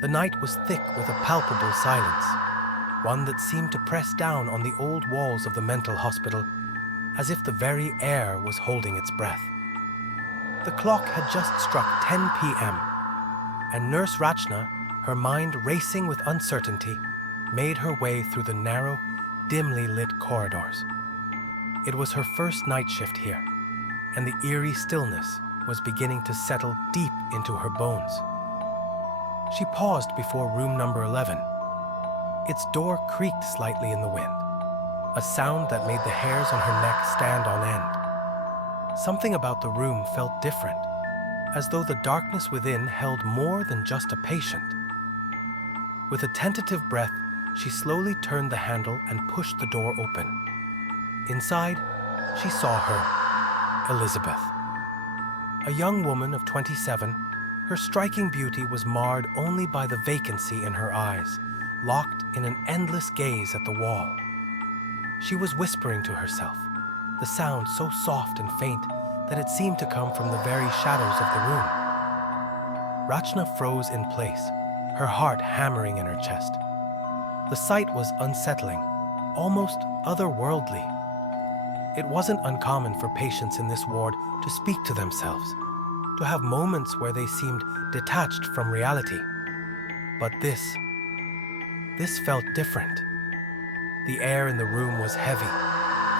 The night was thick with a palpable silence, one that seemed to press down on the old walls of the mental hospital, as if the very air was holding its breath. The clock had just struck 10 p.m., and Nurse Rachna, her mind racing with uncertainty, made her way through the narrow, dimly lit corridors. It was her first night shift here, and the eerie stillness was beginning to settle deep into her bones. She paused before room number 11. Its door creaked slightly in the wind, a sound that made the hairs on her neck stand on end. Something about the room felt different, as though the darkness within held more than just a patient. With a tentative breath, she slowly turned the handle and pushed the door open. Inside, she saw her, Elizabeth. A young woman of 27, her striking beauty was marred only by the vacancy in her eyes, locked in an endless gaze at the wall. She was whispering to herself, the sound so soft and faint that it seemed to come from the very shadows of the room. Rachna froze in place, her heart hammering in her chest. The sight was unsettling, almost otherworldly. It wasn't uncommon for patients in this ward to speak to themselves, to have moments where they seemed detached from reality. But this felt different. The air in the room was heavy,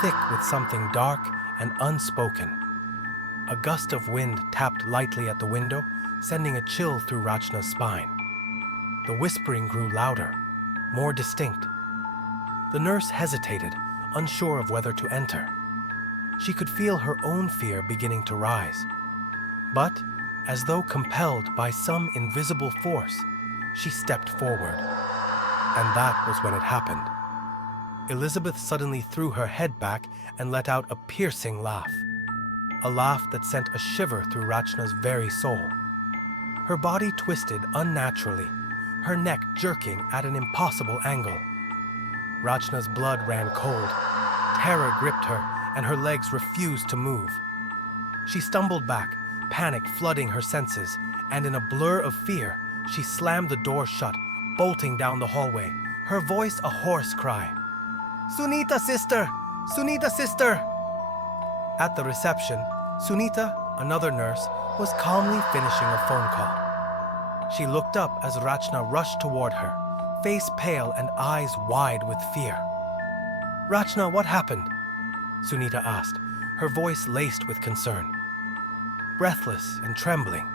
thick with something dark and unspoken. A gust of wind tapped lightly at the window, sending a chill through Rachna's spine. The whispering grew louder, more distinct. The nurse hesitated, unsure of whether to enter. She could feel her own fear beginning to rise. But, as though compelled by some invisible force, she stepped forward. And that was when it happened. Elizabeth suddenly threw her head back and let out a piercing laugh. A laugh that sent a shiver through Rachna's very soul. Her body twisted unnaturally, her neck jerking at an impossible angle. Rachna's blood ran cold. Terror gripped her, and her legs refused to move. She stumbled back, panic flooding her senses, and in a blur of fear, she slammed the door shut, bolting down the hallway, her voice a hoarse cry. "Sunita, sister! Sunita, sister!" At the reception, Sunita, another nurse, was calmly finishing a phone call. She looked up as Rachna rushed toward her, face pale and eyes wide with fear. "Rachna, what happened?" Sunita asked, her voice laced with concern. Breathless and trembling,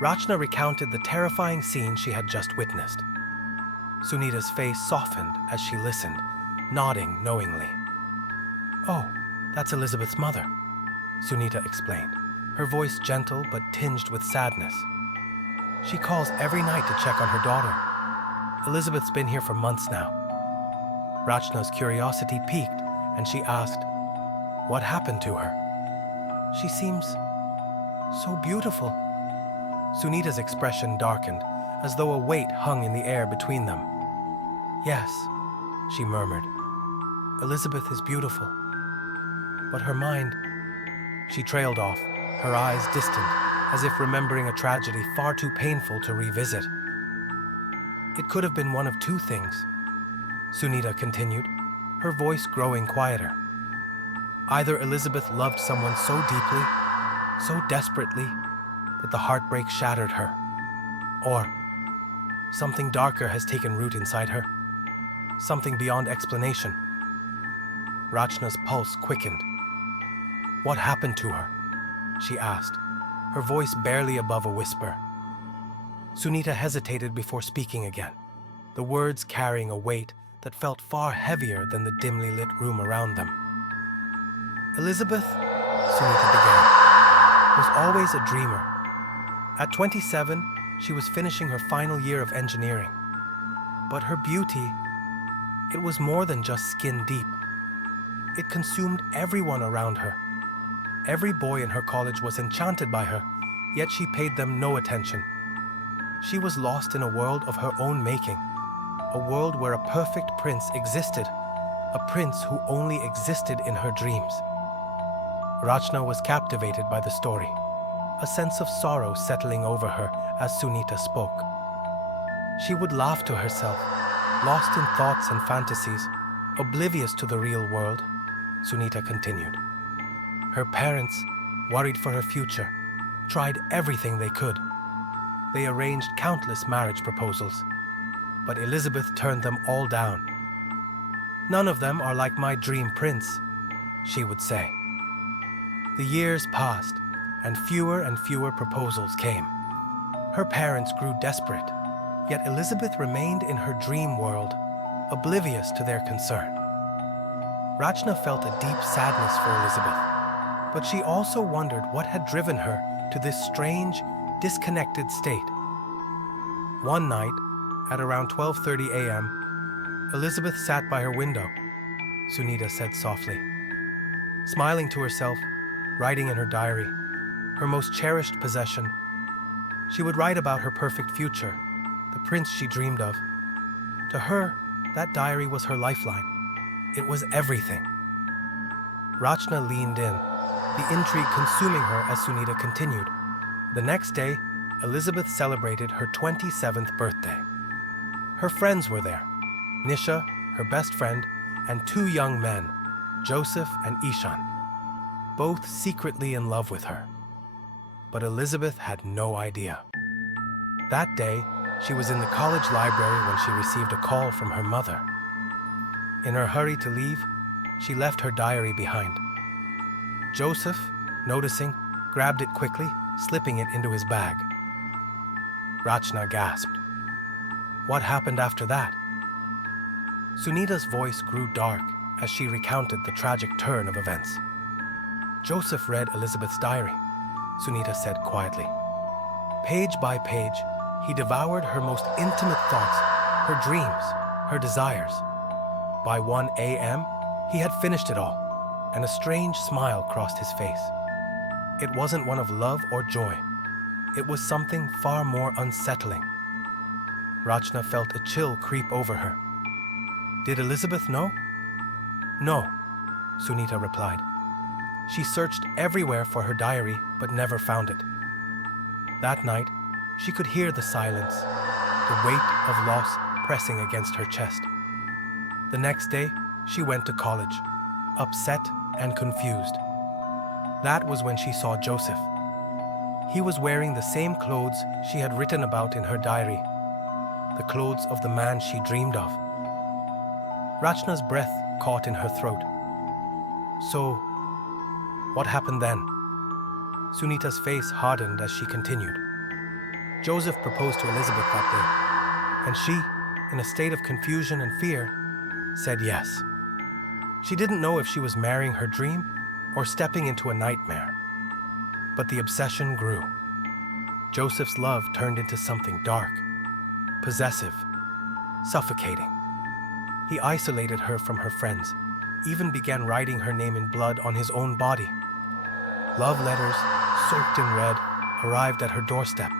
Rachna recounted the terrifying scene she had just witnessed. Sunita's face softened as she listened, nodding knowingly. "Oh, that's Elizabeth's mother," Sunita explained, her voice gentle but tinged with sadness. "She calls every night to check on her daughter. Elizabeth's been here for months now." Rachna's curiosity piqued, and she asked, "What happened to her? She seems so beautiful." Sunita's expression darkened, as though a weight hung in the air between them. "Yes," she murmured, "Elizabeth is beautiful. But her mind..." She trailed off, her eyes distant, as if remembering a tragedy far too painful to revisit. "It could have been one of two things," Sunita continued, her voice growing quieter. "Either Elizabeth loved someone so deeply, so desperately, that the heartbreak shattered her, or something darker has taken root inside her, something beyond explanation." Rachna's pulse quickened. "What happened to her?" she asked, her voice barely above a whisper. Sunita hesitated before speaking again, the words carrying a weight that felt far heavier than the dimly lit room around them. "Elizabeth," Sunita began, "was always a dreamer. At 27, she was finishing her final year of engineering. But her beauty, it was more than just skin deep. It consumed everyone around her. Every boy in her college was enchanted by her, yet she paid them no attention. She was lost in a world of her own making, a world where a perfect prince existed, a prince who only existed in her dreams." Rachna was captivated by the story, a sense of sorrow settling over her as Sunita spoke. She would laugh to herself, lost in thoughts and fantasies, oblivious to the real world, Sunita continued. Her parents, worried for her future, tried everything they could. They arranged countless marriage proposals, but Elizabeth turned them all down. "None of them are like my dream prince," she would say. The years passed, and fewer proposals came. Her parents grew desperate, yet Elizabeth remained in her dream world, oblivious to their concern. Rachna felt a deep sadness for Elizabeth, but she also wondered what had driven her to this strange, disconnected state. One night, at around 12:30 a.m., Elizabeth sat by her window, Sunita said softly. Smiling to herself, writing in her diary, her most cherished possession. She would write about her perfect future, the prince she dreamed of. To her, that diary was her lifeline. It was everything. Rachna leaned in, the intrigue consuming her as Sunita continued. The next day, Elizabeth celebrated her 27th birthday. Her friends were there, Nisha, her best friend, and two young men, Joseph and Ishan, both secretly in love with her. But Elizabeth had no idea. That day, she was in the college library when she received a call from her mother. In her hurry to leave, she left her diary behind. Joseph, noticing, grabbed it quickly, slipping it into his bag. Rachna gasped. What happened after that? Sunita's voice grew dark as she recounted the tragic turn of events. Joseph read Elizabeth's diary, Sunita said quietly. Page by page, he devoured her most intimate thoughts, her dreams, her desires. By 1 a.m., he had finished it all, and a strange smile crossed his face. It wasn't one of love or joy. It was something far more unsettling. Rachna felt a chill creep over her. Did Elizabeth know? No, Sunita replied. She searched everywhere for her diary, but never found it. That night, she could hear the silence, the weight of loss pressing against her chest. The next day, she went to college, upset and confused. That was when she saw Joseph. He was wearing the same clothes she had written about in her diary, the clothes of the man she dreamed of. Rachna's breath caught in her throat. So, what happened then? Sunita's face hardened as she continued. Joseph proposed to Elizabeth that day, and she, in a state of confusion and fear, said yes. She didn't know if she was marrying her dream or stepping into a nightmare. But the obsession grew. Joseph's love turned into something dark, possessive, suffocating. He isolated her from her friends, even began writing her name in blood on his own body. Love letters, soaked in red, arrived at her doorstep.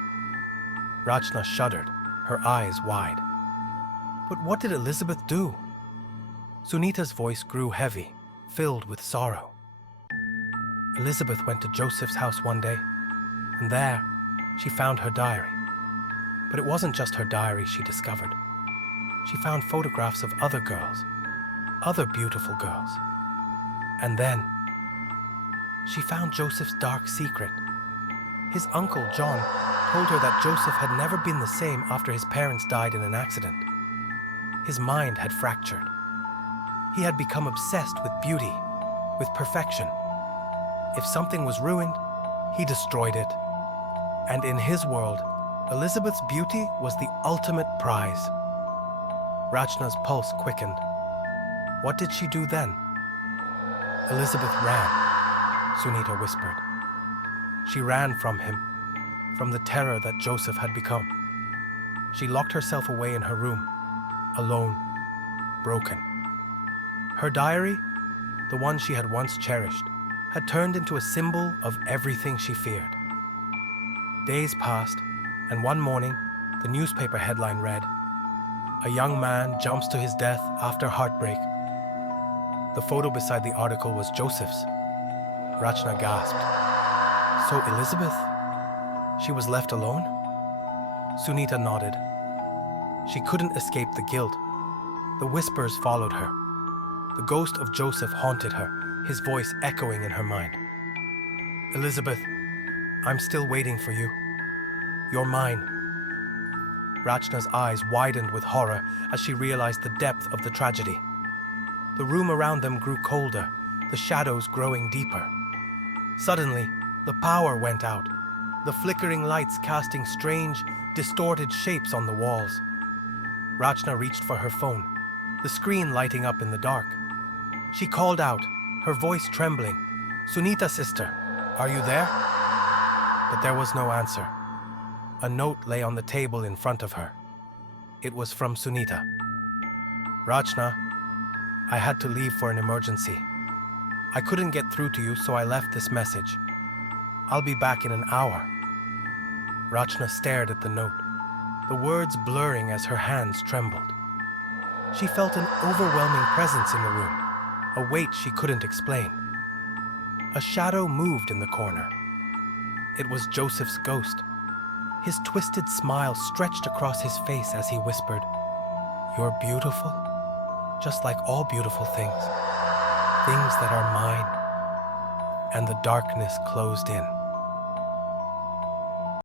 Rachna shuddered, her eyes wide. But what did Elizabeth do? Sunita's voice grew heavy, filled with sorrow. Elizabeth went to Joseph's house one day, and there she found her diary. But it wasn't just her diary she discovered. She found photographs of other girls, other beautiful girls. And then she found Joseph's dark secret. His uncle, John, told her that Joseph had never been the same after his parents died in an accident. His mind had fractured. He had become obsessed with beauty, with perfection. If something was ruined, he destroyed it. And in his world, Elizabeth's beauty was the ultimate prize. Rachna's pulse quickened. What did she do then? Elizabeth ran, Sunita whispered. She ran from him, from the terror that Joseph had become. She locked herself away in her room, alone, broken. Her diary, the one she had once cherished, had turned into a symbol of everything she feared. Days passed, and one morning, the newspaper headline read, "A young man jumps to his death after heartbreak." The photo beside the article was Joseph's. Rachna gasped. So Elizabeth? She was left alone? Sunita nodded. She couldn't escape the guilt. The whispers followed her. The ghost of Joseph haunted her, his voice echoing in her mind. Elizabeth, I'm still waiting for you. You're mine. Rachna's eyes widened with horror as she realized the depth of the tragedy. The room around them grew colder, the shadows growing deeper. Suddenly, the power went out, the flickering lights casting strange, distorted shapes on the walls. Rachna reached for her phone, the screen lighting up in the dark. She called out, her voice trembling, "Sunita, sister, are you there?" But there was no answer. A note lay on the table in front of her. It was from Sunita. "Rachna, I had to leave for an emergency. I couldn't get through to you, so I left this message. I'll be back in an hour." Rachna stared at the note, the words blurring as her hands trembled. She felt an overwhelming presence in the room, a weight she couldn't explain. A shadow moved in the corner. It was Joseph's ghost. His twisted smile stretched across his face as he whispered, "You're beautiful, just like all beautiful things, things that are mine." And the darkness closed in.